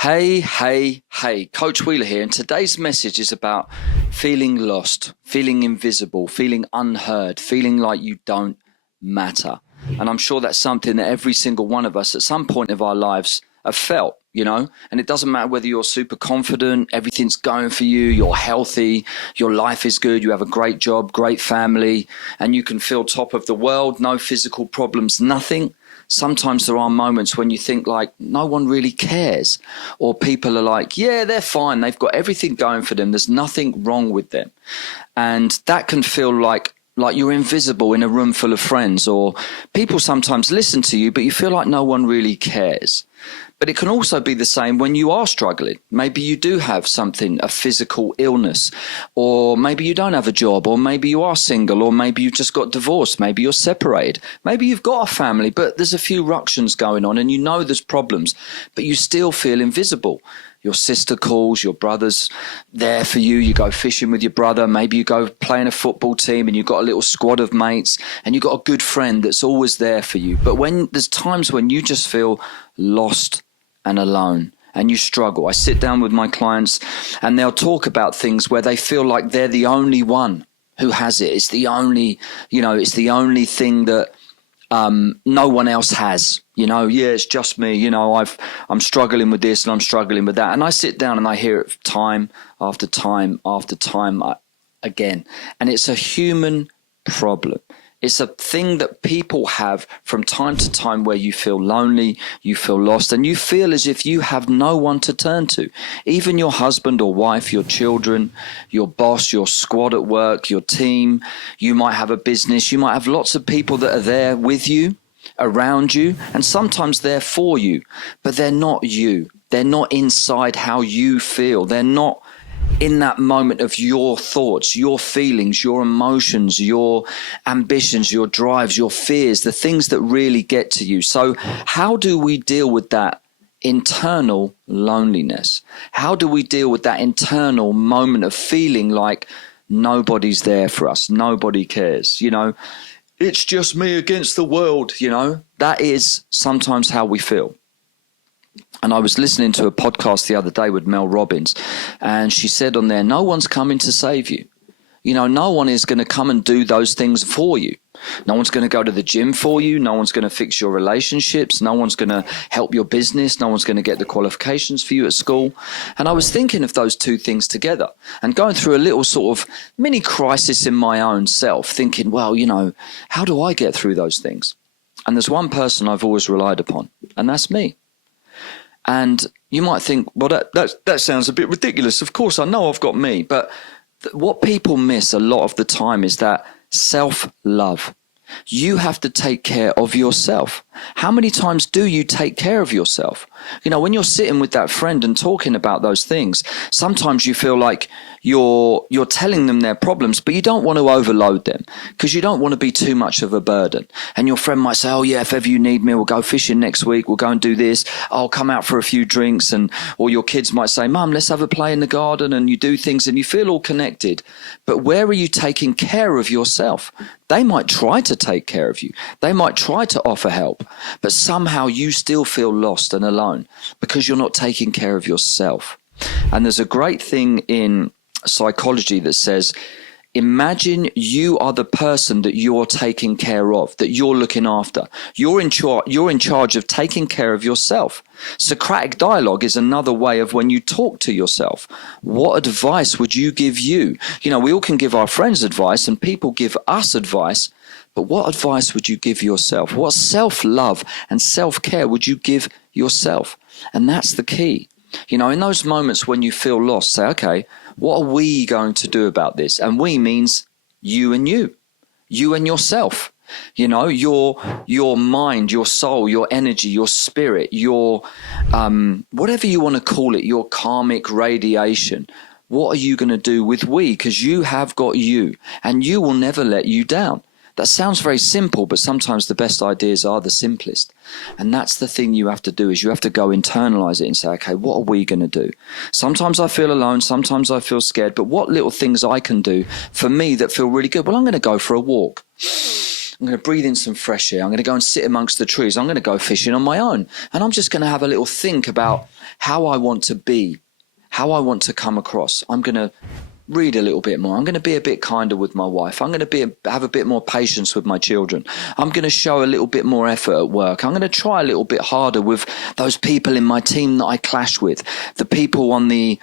Hey, Coach Wheeler here, and today's message is about feeling lost, feeling invisible, feeling unheard, feeling like you don't matter. And I'm sure that's something that every single one of us at some point of our lives have felt, and it doesn't matter whether you're super confident, everything's going for you, you're healthy, your life is good, you have a great job, great family, and you can feel top of the world, no physical problems, nothing. Sometimes there are moments when you think like no one really cares, or people are like, yeah, they're fine. They've got everything going for them. There's nothing wrong with them. And that can feel like you're invisible in a room full of friends, or people sometimes listen to you, but you feel like no one really cares. But it can also be the same when you are struggling. Maybe you do have something, a physical illness, or maybe you don't have a job, or maybe you are single, or maybe you've just got divorced, maybe you're separated, maybe you've got a family, but there's a few ructions going on and there's problems, but you still feel invisible. Your sister calls, your brother's there for you, you go fishing with your brother, maybe you go play in a football team and you've got a little squad of mates and you've got a good friend that's always there for you. But when there's times when you just feel lost and alone and you struggle. I sit down with my clients and they'll talk about things where they feel like they're the only one who has it. It's the only, thing that no one else has. It's just me. I'm struggling with this and I'm struggling with that. And I sit down and I hear it time after time after time again. And it's a human problem. It's a thing that people have from time to time where you feel lonely, you feel lost, and you feel as if you have no one to turn to. Even your husband or wife, your children, your boss, your squad at work, your team. You might have a business. You might have lots of people that are there with you, around you, and sometimes they're for you, but they're not you. They're not inside how you feel. They're not in that moment of your thoughts, your feelings, your emotions, your ambitions, your drives, your fears, the things that really get to you. So how do we deal with that internal loneliness? How do we deal with that internal moment of feeling like nobody's there for us, nobody cares, it's just me against the world, That is sometimes how we feel. And I was listening to a podcast the other day with Mel Robbins, and she said on there, no one's coming to save you. No one is going to come and do those things for you. No one's going to go to the gym for you. No one's going to fix your relationships. No one's going to help your business. No one's going to get the qualifications for you at school. And I was thinking of those two things together and going through a little sort of mini crisis in my own self, thinking, well, how do I get through those things? And there's one person I've always relied upon, and that's me. And you might think, well, that sounds a bit ridiculous. Of course, I know I've got me. But what people miss a lot of the time is that self-love. You have to take care of yourself. How many times do you take care of yourself? When you're sitting with that friend and talking about those things, sometimes you feel like you're telling them their problems, but you don't want to overload them because you don't want to be too much of a burden. And your friend might say, oh yeah, if ever you need me, we'll go fishing next week. We'll go and do this. I'll come out for a few drinks. Or your kids might say, Mum, let's have a play in the garden, and you do things and you feel all connected. But where are you taking care of yourself? They might try to take care of you. They might try to offer help, but somehow you still feel lost and alone because you're not taking care of yourself. And there's a great thing in psychology that says, imagine you are the person that you're taking care of, that you're looking after. You're in charge of taking care of yourself. Socratic dialogue is another way of when you talk to yourself. What advice would you give you? We all can give our friends advice and people give us advice, but what advice would you give yourself? What self-love and self-care would you give yourself? And that's the key. In those moments when you feel lost, say, okay, what are we going to do about this? And we means you and yourself. Your mind, your soul, your energy, your spirit, your whatever you want to call it, your karmic radiation. What are you going to do with we? Because you have got you, and you will never let you down. That sounds very simple, but sometimes the best ideas are the simplest. And that's the thing you have to do, is you have to go internalize it and say, okay, what are we going to do? Sometimes I feel alone, sometimes I feel scared, but what little things I can do for me that feel really good? Well, I'm going to go for a walk. I'm going to breathe in some fresh air. I'm going to go and sit amongst the trees. I'm going to go fishing on my own. And I'm just going to have a little think about how I want to be, how I want to come across. I'm going to read a little bit more. I'm going to be a bit kinder with my wife. I'm going to have a bit more patience with my children. I'm going to show a little bit more effort at work. I'm going to try a little bit harder with those people in my team that I clash with, the people on the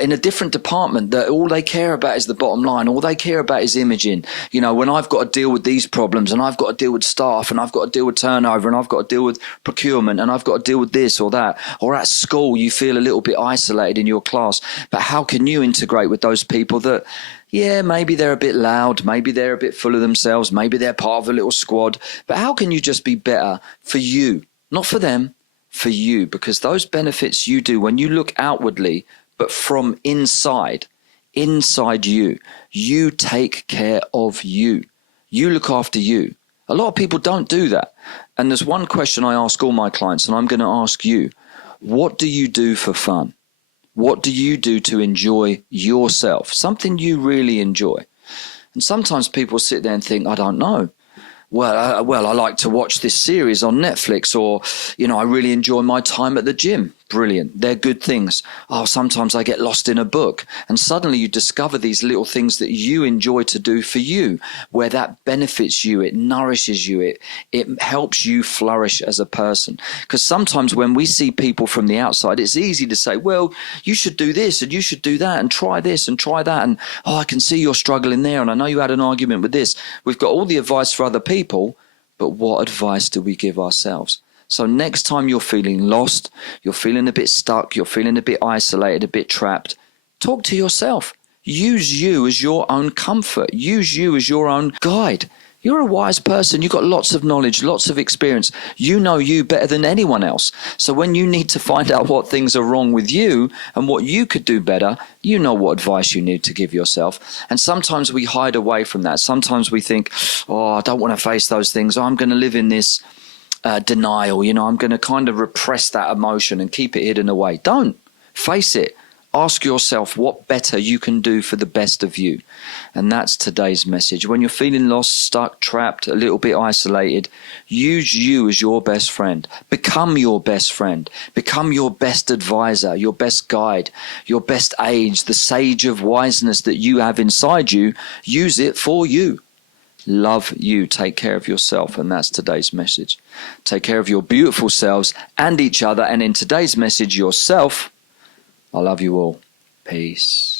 in a different department that all they care about is the bottom line. All they care about is imaging. You know, when I've got to deal with these problems and I've got to deal with staff and I've got to deal with turnover and I've got to deal with procurement and I've got to deal with this or that, or at school you feel a little bit isolated in your class. But how can you integrate with those people that, yeah, maybe they're a bit loud, maybe they're a bit full of themselves, maybe they're part of a little squad, but how can you just be better for you, not for them, for you? Because those benefits you do when you look outwardly, but from inside you, you take care of you. You look after you. A lot of people don't do that. And there's one question I ask all my clients, and I'm going to ask you, what do you do for fun? What do you do to enjoy yourself? Something you really enjoy. And sometimes people sit there and think, I don't know. Well, I like to watch this series on Netflix, or, you know, I really enjoy my time at the gym. Brilliant. They're good things. Oh, sometimes I get lost in a book. And suddenly you discover these little things that you enjoy to do for you, where that benefits you, it nourishes you, it helps you flourish as a person. Because sometimes when we see people from the outside, it's easy to say, well, you should do this and you should do that and try this and try that. And, oh, I can see you're struggling there. And I know you had an argument with this. We've got all the advice for other people, but what advice do we give ourselves? So next time you're feeling lost, you're feeling a bit stuck, you're feeling a bit isolated, a bit trapped, talk to yourself. Use you as your own comfort. Use you as your own guide. You're a wise person. You've got lots of knowledge, lots of experience. You know you better than anyone else. So when you need to find out what things are wrong with you and what you could do better, you know what advice you need to give yourself. And sometimes we hide away from that. Sometimes we think, oh, I don't want to face those things. I'm going to live in this denial, you know, I'm going to kind of repress that emotion and keep it hidden away. Don't. Face it. Ask yourself what better you can do for the best of you. And that's today's message. When you're feeling lost, stuck, trapped, a little bit isolated, use you as your best friend. Become your best friend. Become your best advisor, your best guide, your best age, the sage of wiseness that you have inside you. Use it for you. Love you. Take care of yourself. And that's today's message. Take care of your beautiful selves and each other. And in today's message, yourself. I love you all. Peace.